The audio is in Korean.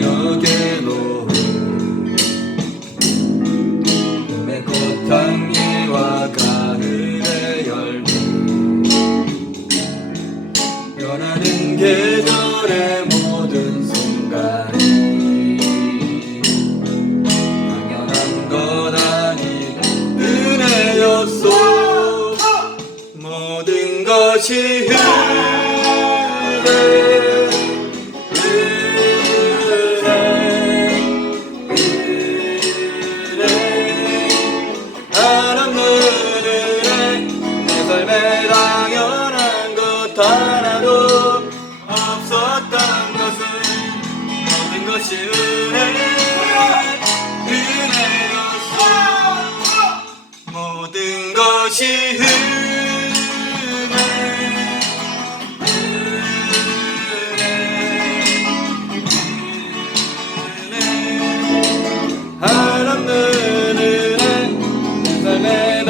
영역에로 봄의 꽃향기와 가을의 열매. 변하는 계절의 모든 순간, 당연한 것 아닌 은혜였어 모든 것이 당연한 것 하나도 없었던 것은 모든 것이 은혜야 은혜였어 모든 것이 은혜. 하나는 은혜 내 삶에